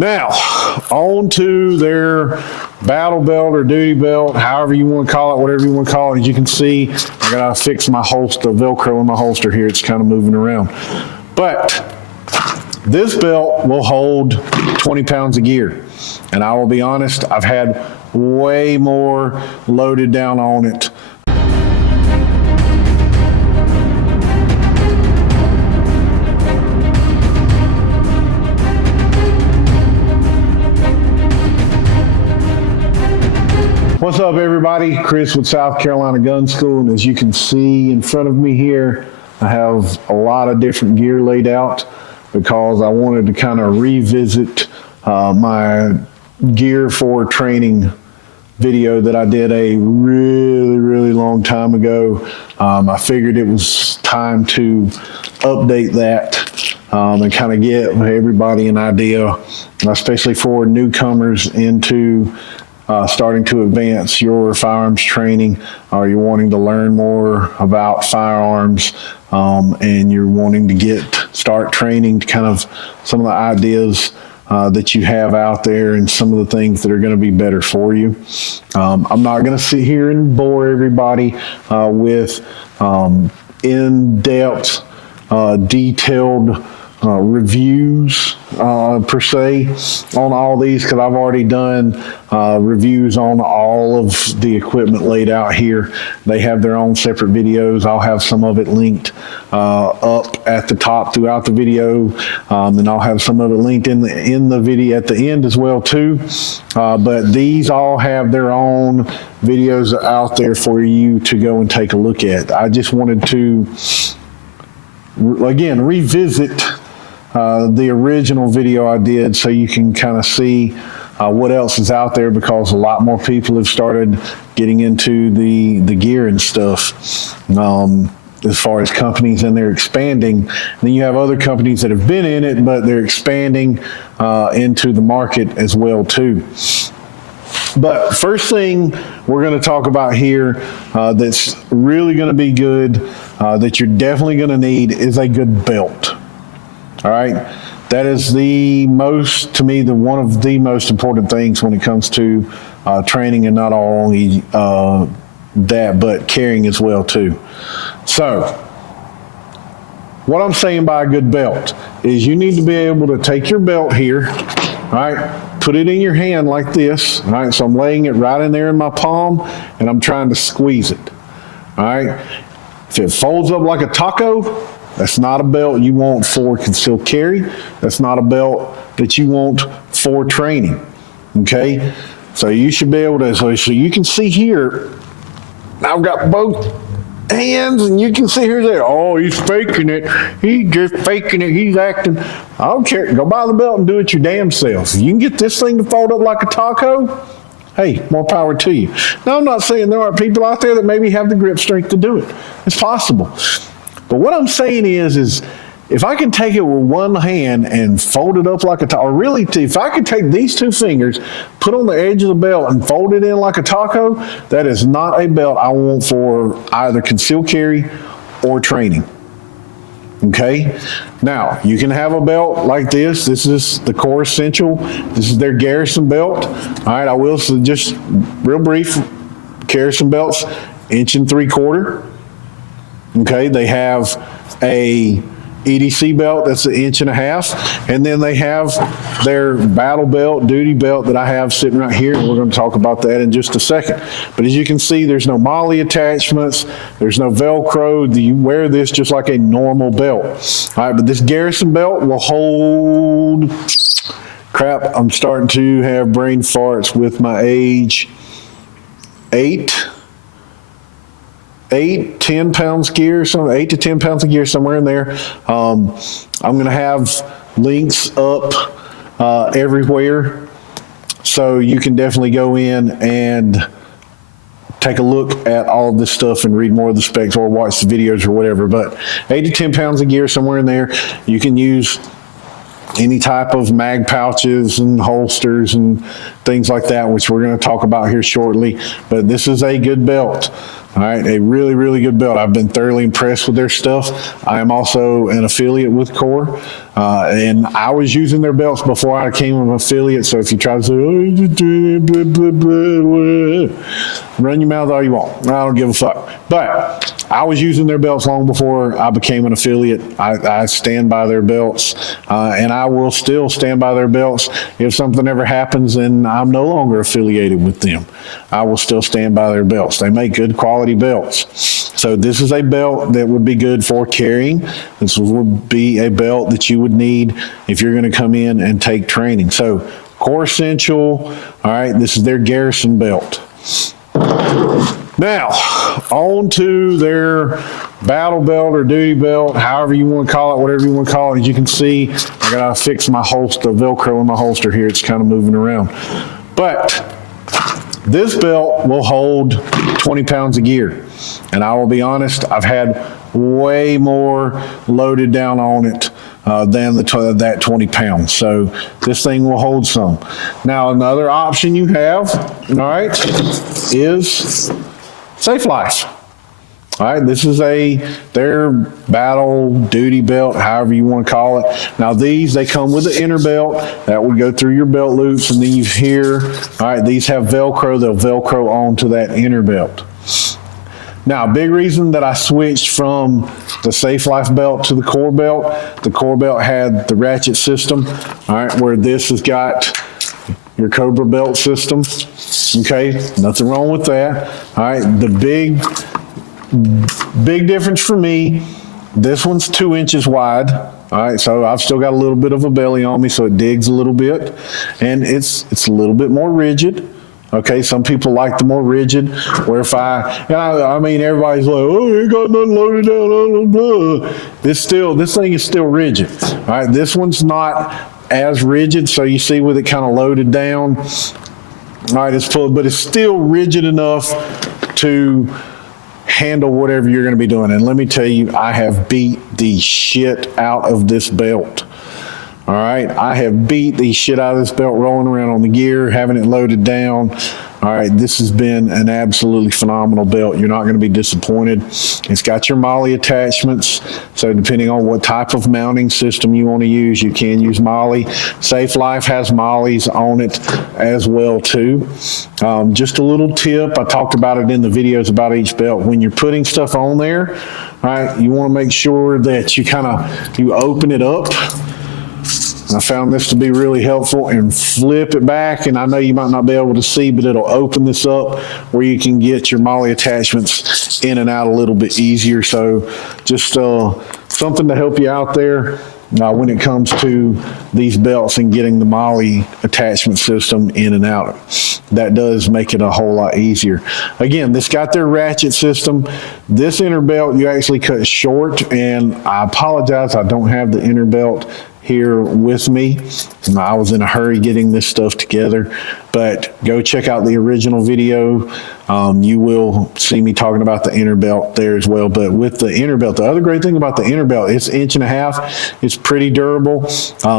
Now, on to their battle belt or duty belt, however you want to call it, whatever you want to call it. As you can see, I got to fix my holster, Velcro in my holster here. It's kind of moving around. But this belt will hold 20 pounds of gear. And I will be honest, I've had way more loaded down on it. What's up, everybody? Chris with South Carolina Gun School, and as you can see in front of me here, I have a lot of different gear laid out because I wanted to kind of revisit my gear for training video that I did a really long time ago. I figured it was time to update that and kind of get everybody an idea, especially for newcomers into starting to advance your firearms training, or you're wanting to learn more about firearms, and you're wanting to start training to kind of some of the ideas that you have out there and some of the things that are going to be better for you. I'm not going to sit here and bore everybody with in-depth, detailed reviews per se on all these, because I've already done reviews on all of the equipment laid out here. They have their own separate videos. I'll have some of it linked up at the top throughout the video, and I'll have some of it linked in the video at the end as well too. But these all have their own videos out there for you to go and take a look at. I just wanted to again revisit the original video I did, so you can kind of see what else is out there, because a lot more people have started getting into the gear and stuff as far as companies, and they're expanding. And then you have other companies that have been in it, but they're expanding into the market as well too. But first thing we're going to talk about here that's really going to be good, that you're definitely going to need, is a good belt. All right, that is to me, one of the most important things when it comes to training, and not only that, but carrying as well too. So what I'm saying by a good belt is you need to be able to take your belt here, all right, put it in your hand like this, all right, so I'm laying it right in there in my palm, and I'm trying to squeeze it, all right. If it folds up like a taco, that's not a belt you want for concealed carry. That's not a belt that you want for training, okay? So you should be able to, so you can see here, I've got both hands, and you can see here, there, oh, he's faking it. He's just faking it. He's acting. I don't care. Go buy the belt and do it your damn self. If you can get this thing to fold up like a taco, hey, more power to you. Now, I'm not saying there aren't people out there that maybe have the grip strength to do it. It's possible. But what I'm saying is if I can take it with one hand and fold it up like a taco, or really, if I could take these two fingers, put on the edge of the belt and fold it in like a taco, that is not a belt I want for either concealed carry or training. Okay? Now, you can have a belt like this. This is the Core Essential. This is their Garrison belt. All right, I will, so just real brief, Garrison belts, 1 3/4 inches. Okay, they have a EDC belt that's 1.5 inches, and then they have their battle belt, duty belt that I have sitting right here, and we're going to talk about that in just a second. But as you can see, there's no MOLLE attachments, there's no Velcro. You wear this just like a normal belt. All right, but this Garrison belt will hold, crap, I'm starting to have brain farts with my age, 10 pounds gear, 8 to 10 pounds of gear, somewhere in there. I'm going to have links up everywhere, so you can definitely go in and take a look at all of this stuff and read more of the specs or watch the videos or whatever. But 8 to 10 pounds of gear, somewhere in there. You can use any type of mag pouches and holsters and things like that, which we're going to talk about here shortly. But this is a good belt. All right, a really, really good belt. I've been thoroughly impressed with their stuff. I am also an affiliate with Core, and I was using their belts before I became an affiliate. So if you try to say, run your mouth all you want, I don't give a fuck. But I was using their belts long before I became an affiliate. I stand by their belts, and I will still stand by their belts. If something ever happens and I'm no longer affiliated with them, I will still stand by their belts. They make good quality belts. So this is a belt that would be good for carrying. This would be a belt that you would need if you're going to come in and take training. So Core Essential, all right, this is their Garrison belt. Now, on to their battle belt or duty belt, however you want to call it, whatever you want to call it. As you can see, I got to fix my holster, the Velcro in my holster here. It's kind of moving around. But this belt will hold 20 pounds of gear. And I will be honest, I've had way more loaded down on it than that 20 pounds. So this thing will hold some. Now, another option you have, all right, is Safe Life. All right, this is their battle duty belt, however you want to call it. Now these, they come with the inner belt that would go through your belt loops, and then you here, all right, these have Velcro, they'll Velcro onto that inner belt. Now, a big reason that I switched from the Safe Life belt to the Core belt had the ratchet system, all right, where this has got your Cobra belt system. Okay, nothing wrong with that. All right, the big difference for me, this one's 2 inches wide. All right, so I've still got a little bit of a belly on me, so it digs a little bit, and it's a little bit more rigid. Okay, some people like the more rigid, where if I mean, everybody's like, oh, you got nothing loaded down, blah, blah. This thing is still rigid. All right, this one's not as rigid, so you see with it kind of loaded down. All right, it's full, but it's still rigid enough to handle whatever you're going to be doing. And let me tell you, I have beat the shit out of this belt. All right, I have beat the shit out of this belt rolling around on the gear, having it loaded down. All right, this has been an absolutely phenomenal belt. You're not going to be disappointed. It's got your MOLLE attachments, so depending on what type of mounting system you want to use, you can use MOLLE. Safe Life has MOLLEs on it as well too. Just a little tip, I talked about it in the videos about each belt. When you're putting stuff on there, all right, you want to make sure that you open it up. I found this to be really helpful, and flip it back, and I know you might not be able to see, but it'll open this up where you can get your MOLLE attachments in and out a little bit easier. So just something to help you out there when it comes to these belts and getting the MOLLE attachment system in and out. That does make it a whole lot easier. Again, this got their ratchet system. This inner belt you actually cut short, and I apologize, I don't have the inner belt here with me. I was in a hurry getting this stuff together, but go check out the original video. You will see me talking about the inner belt there as well. But with the inner belt, the other great thing about the inner belt, it's 1.5 inches. It's pretty durable.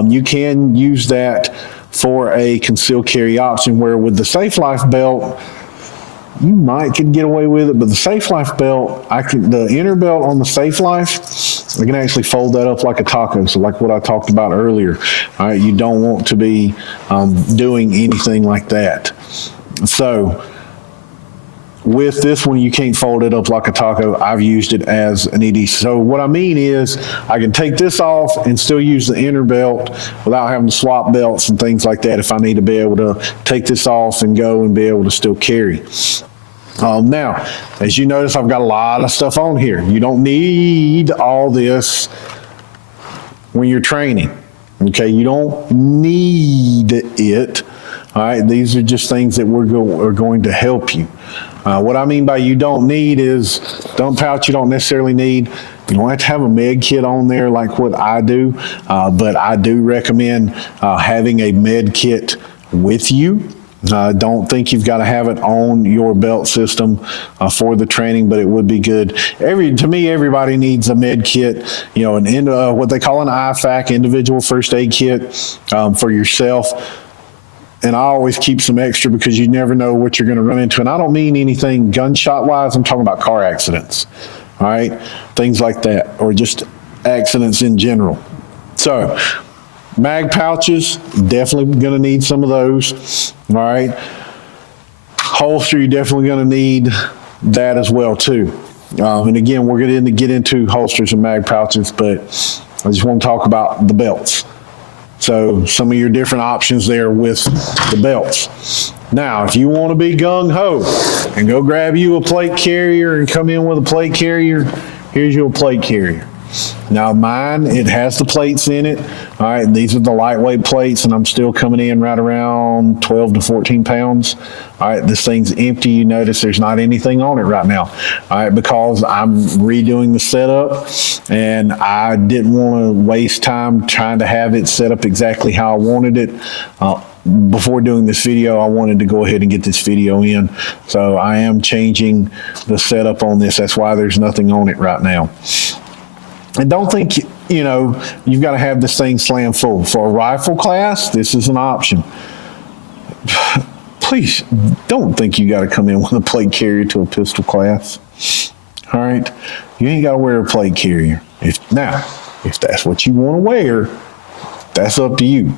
You can use that for a concealed carry option, where with the Safe Life belt, you could get away with it, but the Safe Life belt, the inner belt on the Safe Life, I can actually fold that up like a taco. So like what I talked about earlier, all right, you don't want to be doing anything like that. So with this one, you can't fold it up like a taco. I've used it as an ED. So what I mean is, I can take this off and still use the inner belt without having to swap belts and things like that if I need to be able to take this off and go and be able to still carry. Now, as you notice, I've got a lot of stuff on here. You don't need all this when you're training. Okay, you don't need it. All right, these are just things that are going to help you. What I mean by you don't need is dump pouch you don't necessarily need. You don't have to have a med kit on there like what I do, but I do recommend having a med kit with you. Don't think you've got to have it on your belt system for the training, but it would be good. To me, everybody needs a med kit, what they call an IFAC, individual first aid kit, for yourself. And I always keep some extra because you never know what you're going to run into. And I don't mean anything gunshot wise. I'm talking about car accidents. All right. Things like that, or just accidents in general. So mag pouches, definitely going to need some of those. All right. Holster, you're definitely going to need that as well too. And again, we're going to get into holsters and mag pouches, but I just want to talk about the belts. So some of your different options there with the belts. Now, if you want to be gung-ho and go grab you a plate carrier and come in with a plate carrier, here's your plate carrier. Now mine, it has the plates in it. All right, these are the lightweight plates, and I'm still coming in right around 12 to 14 pounds. All right, this thing's empty. You notice there's not anything on it right now. All right, because I'm redoing the setup, and I didn't want to waste time trying to have it set up exactly how I wanted it. Before doing this video, I wanted to go ahead and get this video in. So I am changing the setup on this. That's why there's nothing on it right now. And don't think, you know, you've got to have this thing slam full. For a rifle class, this is an option. Please don't think you got to come in with a plate carrier to a pistol class. All right? You ain't got to wear a plate carrier. If that's what you want to wear, that's up to you.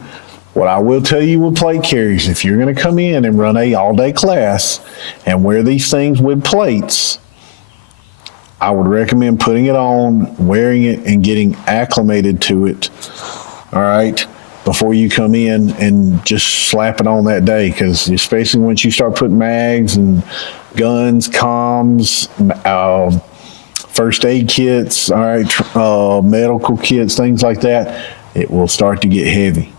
What I will tell you with plate carriers, if you're going to come in and run a all-day class and wear these things with plates, I would recommend putting it on, wearing it, and getting acclimated to it, all right, before you come in and just slap it on that day. Because especially once you start putting mags and guns, comms, first aid kits, all right, medical kits, things like that, it will start to get heavy.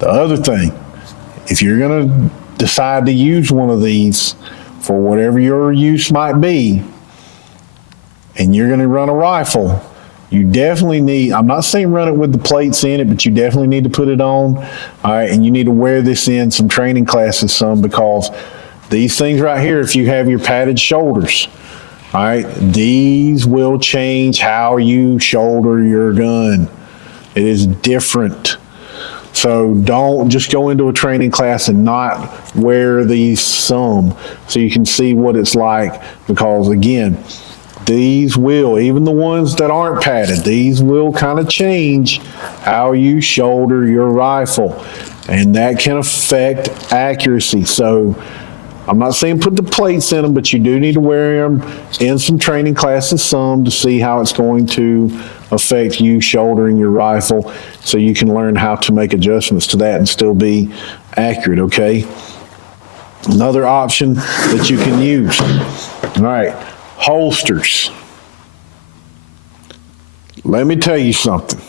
The other thing, if you're going to decide to use one of these for whatever your use might be, and you're going to run a rifle, you definitely need, I'm not saying run it with the plates in it, but you definitely need to put it on. All right, and you need to wear this in some training classes some, because these things right here, if you have your padded shoulders, all right, these will change how you shoulder your gun. It is different. So don't just go into a training class and not wear these some, so you can see what it's like, because again, these will, even the ones that aren't padded, these will kind of change how you shoulder your rifle, and that can affect accuracy. So I'm not saying put the plates in them, but you do need to wear them in some training classes some to see how it's going to affect you shouldering your rifle, so you can learn how to make adjustments to that and still be accurate, okay? Another option that you can use, all right, holsters. Let me tell you something.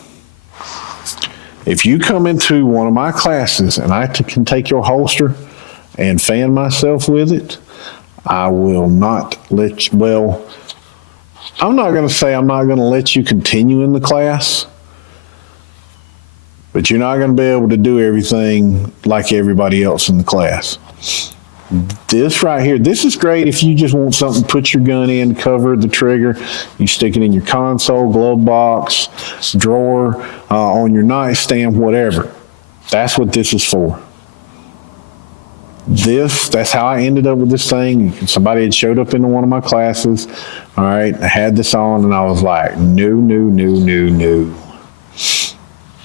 If you come into one of my classes and I can take your holster and fan myself with it, I will not let you, well, I'm not going to say I'm not going to let you continue in the class, but you're not going to be able to do everything like everybody else in the class. This right here, this is great if you just want something to put your gun in, cover the trigger. You stick it in your console, glove box, drawer, on your nightstand, whatever. That's what this is for. That's how I ended up with this thing. Somebody had showed up into one of my classes. All right, I had this on and I was like, no.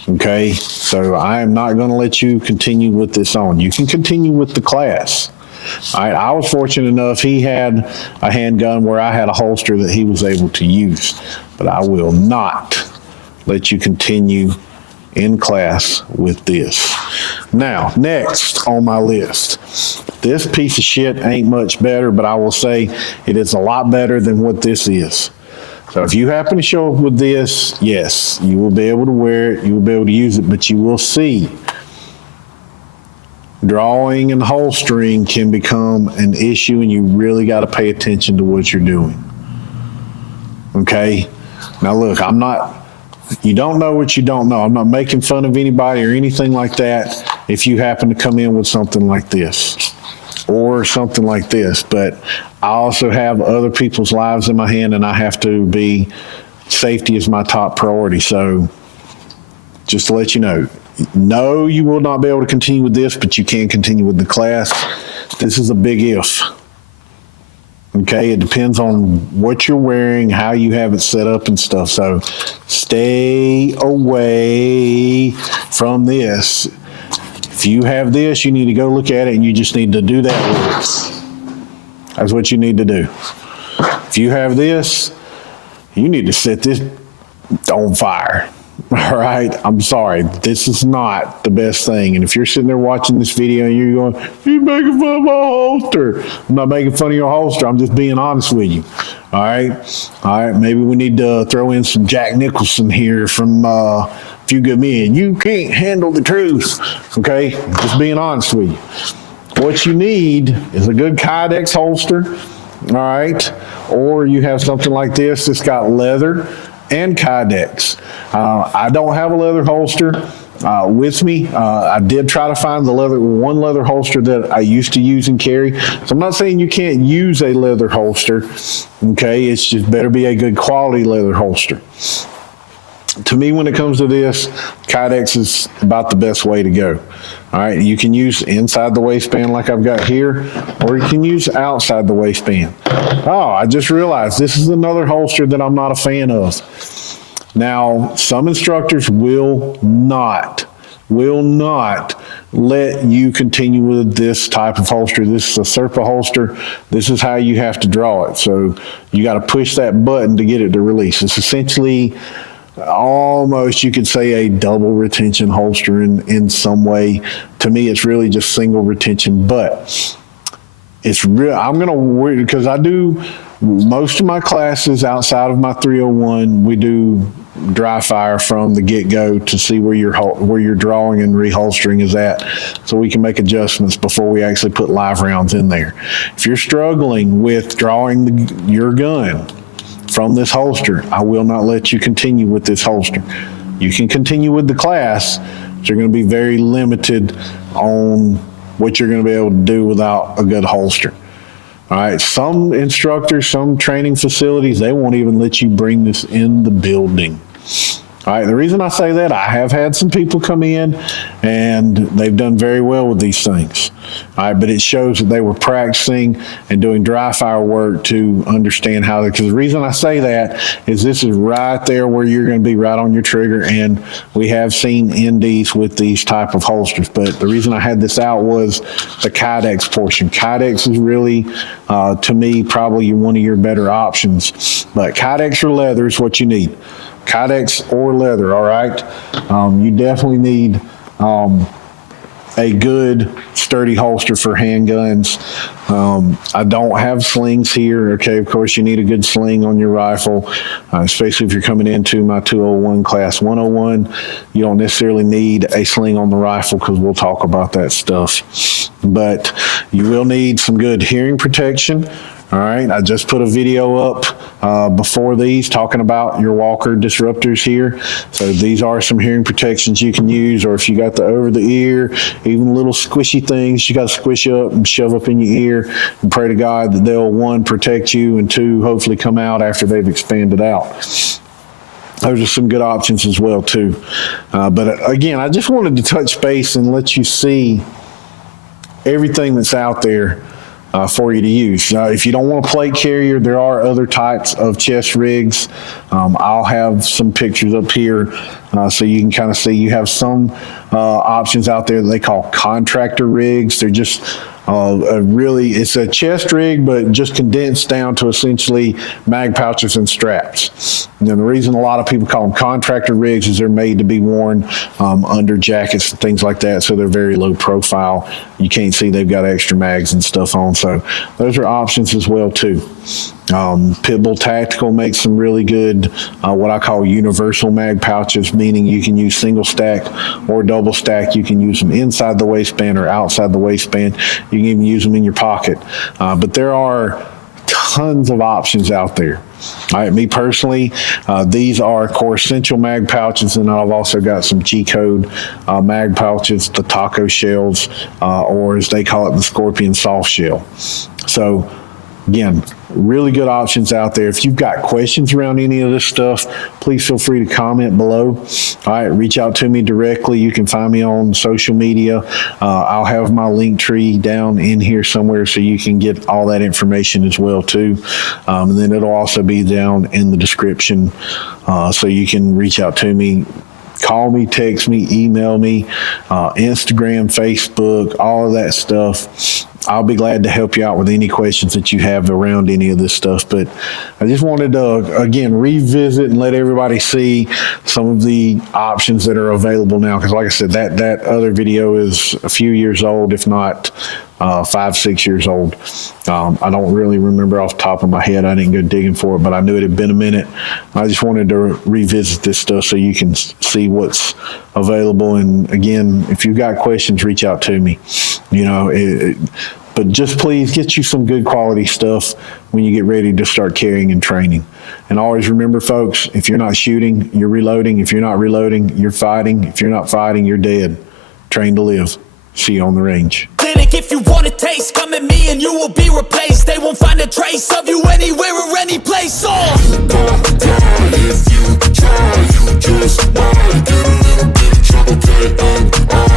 Okay, so I am not going to let you continue with this on. You can continue with the class. All right, I was fortunate enough, he had a handgun where I had a holster that he was able to use, but I will not let you continue in class with this. Now, next on my list, this piece of shit ain't much better, but I will say it is a lot better than what this is. So if you happen to show up with this, yes, you will be able to wear it, you will be able to use it, but you will see drawing and holstering can become an issue, and you really got to pay attention to what you're doing. Okay? Now look, you don't know what you don't know. I'm not making fun of anybody or anything like that if you happen to come in with something like this or something like this, but I also have other people's lives in my hand, and I have to be, safety is my top priority. So just to let you know, No, you will not be able to continue with this, but you can continue with the class. This is a big if. Okay, it depends on what you're wearing, how you have it set up and stuff. So stay away from this. If you have this, you need to go look at it and you just need to do that with it. That's what you need to do. If you have this, you need to set this on fire. All right, I'm sorry. This is not the best thing. And if you're sitting there watching this video and you're going, you're making fun of my holster. I'm not making fun of your holster. I'm just being honest with you. All right. Maybe we need to throw in some Jack Nicholson here from Few Good Men. You can't handle the truth. Okay, just being honest with you. What you need is a good Kydex holster. All right, or you have something like this that's got leather and Kydex. I don't have a leather holster with me. I did try to find the one leather holster that I used to use and carry. So I'm not saying you can't use a leather holster. Okay, it's just better be a good quality leather holster. To me, when it comes to this, Kydex is about the best way to go. All right, you can use inside the waistband like I've got here, or you can use outside the waistband. Oh, I just realized this is another holster that I'm not a fan of. Now, some instructors will not let you continue with this type of holster. This is a Serpa holster. This is how you have to draw it. So you got to push that button to get it to release. It's essentially almost, you could say, a double retention holster in some way. To me, it's really just single retention, but it's real. I'm going to, because I do most of my classes outside of my 301, we do dry fire from the get-go to see where your drawing and reholstering is at, so we can make adjustments before we actually put live rounds in there. If you're struggling with drawing your gun from this holster, I will not let you continue with this holster. You can continue with the class, but you're going to be very limited on what you're going to be able to do without a good holster. All right, some instructors, some training facilities, they won't even let you bring this in the building. All right, the reason I say that, I have had some people come in and they've done very well with these things. All right, but it shows that they were practicing and doing dry fire work to understand how to, because the reason I say that is this is right there where you're going to be right on your trigger, and we have seen NDs with these type of holsters. But the reason I had this out was the Kydex portion. Kydex is really, to me, probably one of your better options. But Kydex or leather is what you need. Kydex or leather, all right? You definitely need a good sturdy holster for handguns. I don't have slings here. Okay, of course you need a good sling on your rifle, especially if you're coming into my 201 class. 101, you don't necessarily need a sling on the rifle because we'll talk about that stuff. But you will need some good hearing protection. All right, I just put a video up before these talking about your Walker disruptors here. So these are some hearing protections you can use, or if you got the over the ear, even little squishy things you got to squish up and shove up in your ear, and pray to God that they'll, one, protect you, and two, hopefully come out after they've expanded out. Those are some good options as well too. But again, I just wanted to touch base and let you see everything that's out there for you to use. If you don't want a plate carrier, there are other types of chest rigs. I'll have some pictures up here so you can kind of see. You have some options out there that they call contractor rigs. They're just it's a chest rig, but just condensed down to essentially mag pouches and straps. And the reason a lot of people call them contractor rigs is they're made to be worn under jackets and things like that, so they're very low profile. You can't see they've got extra mags and stuff on, so those are options as well too. Pitbull Tactical makes some really good what I call universal mag pouches, meaning you can use single stack or double stack. You can use them inside the waistband or outside the waistband. You can even use them in your pocket. But there are tons of options out there. All right, me personally, these are Core Essential mag pouches, and I've also got some G-Code mag pouches, the taco shells, or as they call it, the Scorpion soft shell. So Again, really good options out there. If you've got questions around any of this stuff, please feel free to comment below. All right, reach out to me directly. You can find me on social media. I'll have my link tree down in here somewhere so you can get all that information as well too. And then it'll also be down in the description so you can reach out to me. Call me, text me, email me, Instagram, Facebook, all of that stuff. I'll be glad to help you out with any questions that you have around any of this stuff. But I just wanted to, again, revisit and let everybody see some of the options that are available now. Because like I said, that other video is a few years old, if not 5, 6 years old. I don't really remember off the top of my head. I didn't go digging for it, but I knew it had been a minute. I just wanted to revisit this stuff so you can see what's available. And again, if you've got questions, reach out to me. You know, but just please get you some good quality stuff when you get ready to start carrying and training. And always remember, folks, if you're not shooting, you're reloading. If you're not reloading, you're fighting. If you're not fighting, you're dead. Train to live. See you on the range. Clinic, if you want a taste, come at me and you will be replaced. They won't find a trace of you anywhere or any place. You don't die if you try, you just might get a little bit of trouble,